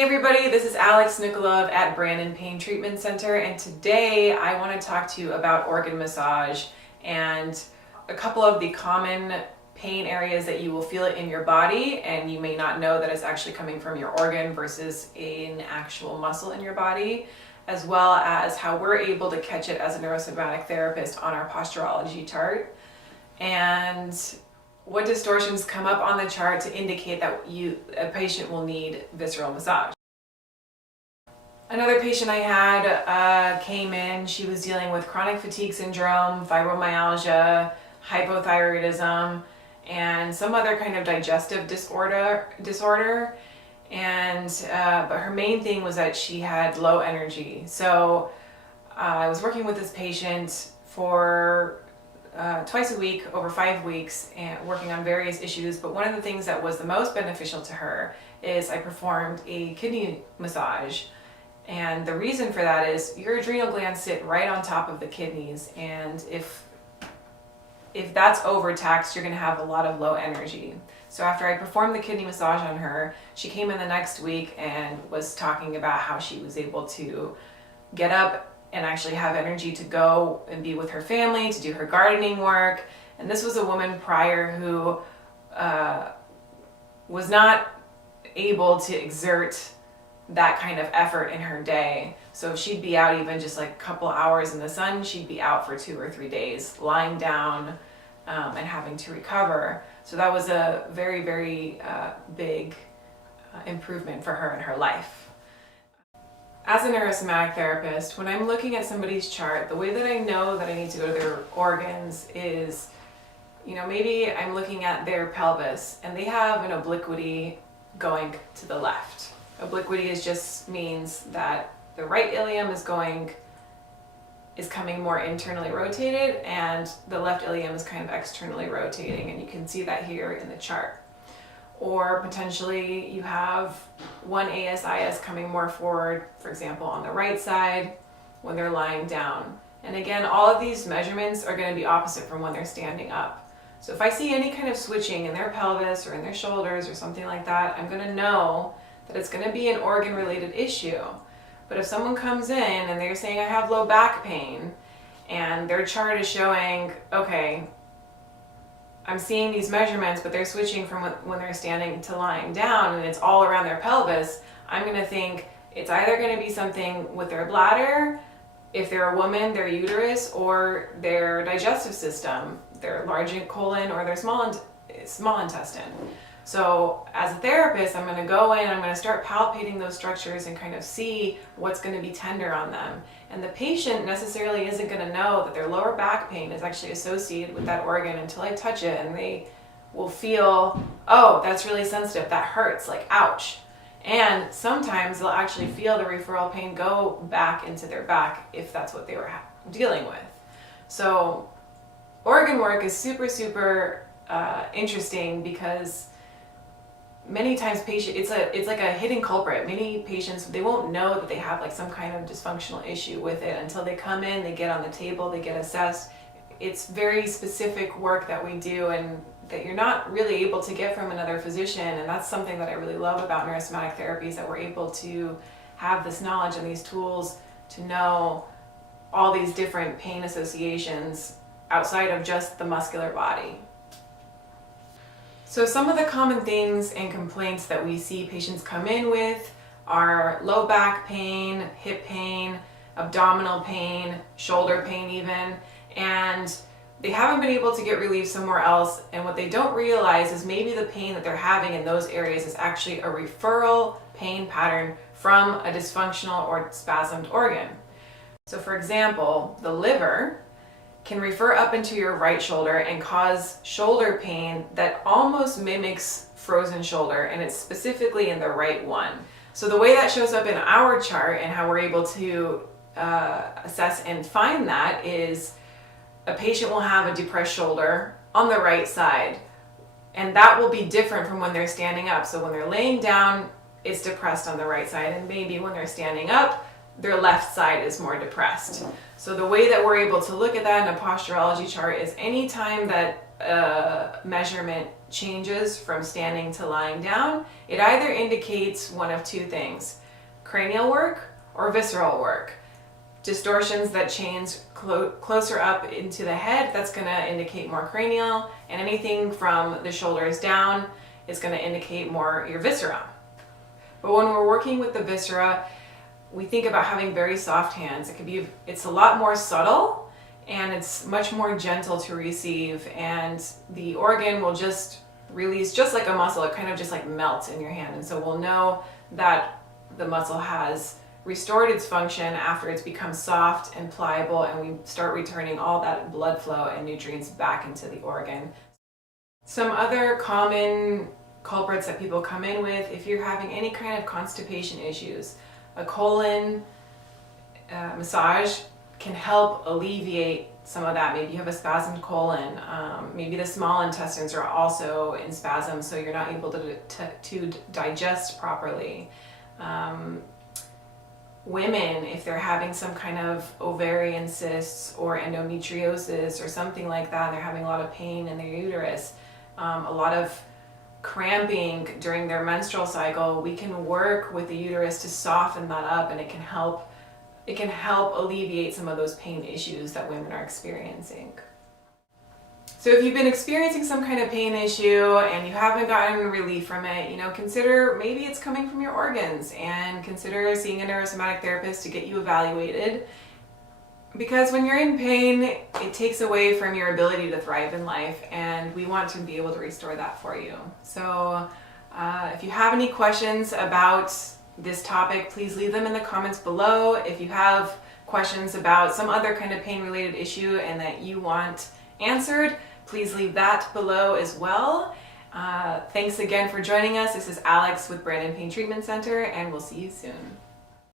Hey everybody, this is Alex Nikolov at Brandon Pain Treatment Center, and today I want to talk to you about organ massage and a couple of the common pain areas that you will feel it in your body, and you may not know that it's actually coming from your organ versus an actual muscle in your body, as well as how we're able to catch it as a neurosomatic therapist on our posturology chart, and what distortions come up on the chart to indicate that a patient will need visceral massage. Another patient I had came in. She was dealing with chronic fatigue syndrome, fibromyalgia, hypothyroidism, and some other kind of digestive disorder. And but her main thing was that she had low energy. So I was working with this patient for twice a week over 5 weeks and working on various issues, but one of the things that was the most beneficial to her is I performed a kidney massage. And the reason for that is your adrenal glands sit right on top of the kidneys, and if that's overtaxed, you're going to have a lot of low energy. So after I performed the kidney massage on her, she came in the next week and was talking about how she was able to get up and actually have energy to go and be with her family, to do her gardening work. And this was a woman prior who was not able to exert that kind of effort in her day. So if she'd be out even just like a couple hours in the sun, she'd be out for 2 or 3 days, lying down and having to recover. So that was a very, very big improvement for her in her life. As a neurosomatic therapist, when I'm looking at somebody's chart, the way that I know that I need to go to their organs is, maybe I'm looking at their pelvis and they have an obliquity going to the left. Obliquity just means that the right ilium is coming more internally rotated and the left ilium is kind of externally rotating, and you can see that here in the chart. Or potentially you have one ASIS coming more forward, for example, on the right side when they're lying down. And again, all of these measurements are going to be opposite from when they're standing up. So if I see any kind of switching in their pelvis or in their shoulders or something like that, I'm going to know that it's going to be an organ-related issue. But if someone comes in and they're saying, I have low back pain, and their chart is showing, okay, I'm seeing these measurements, but they're switching from when they're standing to lying down, and it's all around their pelvis, I'm going to think it's either going to be something with their bladder, if they're a woman, their uterus, or their digestive system, their large colon or their small intestine. So as a therapist, I'm going to go in, I'm going to start palpating those structures and kind of see what's going to be tender on them. And the patient necessarily isn't going to know that their lower back pain is actually associated with that organ until I touch it, and they will feel, oh, that's really sensitive, that hurts, like ouch. And sometimes they'll actually feel the referral pain go back into their back if that's what they were dealing with. So organ work is super, super interesting because many times it's like a hidden culprit. Many patients, they won't know that they have like some kind of dysfunctional issue with it until they come in, they get on the table, they get assessed. It's very specific work that we do and that you're not really able to get from another physician, and that's something that I really love about neurosomatic therapies, that we're able to have this knowledge and these tools to know all these different pain associations outside of just the muscular body. So some of the common things and complaints that we see patients come in with are low back pain, hip pain, abdominal pain, shoulder pain even, and they haven't been able to get relief somewhere else, and what they don't realize is maybe the pain that they're having in those areas is actually a referral pain pattern from a dysfunctional or spasmed organ. So for example, the liver can refer up into your right shoulder and cause shoulder pain that almost mimics frozen shoulder, and it's specifically in the right one. So the way that shows up in our chart and how we're able to assess and find that is a patient will have a depressed shoulder on the right side, and that will be different from when they're standing up. So when they're laying down, it's depressed on the right side, and maybe when they're standing up, their left side is more depressed. So the way that we're able to look at that in a posturology chart is anytime that measurement changes from standing to lying down, it either indicates one of two things: cranial work or visceral work. Distortions that change closer up into the head, that's going to indicate more cranial, and anything from the shoulders down is going to indicate more your viscera. But when we're working with the viscera, we think about having very soft hands. It's a lot more subtle, and it's much more gentle to receive, and the organ will just release just like a muscle. It kind of just like melts in your hand, and so we'll know that the muscle has restored its function after it's become soft and pliable, and we start returning all that blood flow and nutrients back into the organ. Some other common culprits that people come in with, if you're having any kind of constipation issues, a colon massage can help alleviate some of that. Maybe you have a spasmed colon, maybe the small intestines are also in spasm, so you're not able to digest properly. Women, if they're having some kind of ovarian cysts or endometriosis or something like that, they're having a lot of pain in their uterus, a lot of cramping during their menstrual cycle, we can work with the uterus to soften that up, and it can help alleviate some of those pain issues that women are experiencing. So if you've been experiencing some kind of pain issue and you haven't gotten relief from it, consider maybe it's coming from your organs, and consider seeing a neurosomatic therapist to get you evaluated. Because when you're in pain, it takes away from your ability to thrive in life, and we want to be able to restore that for you. So if you have any questions about this topic, please leave them in the comments below. If you have questions about some other kind of pain-related issue and that you want answered, please leave that below as well. Thanks again for joining us. This is Alex with Brandon Pain Treatment Center, and we'll see you soon.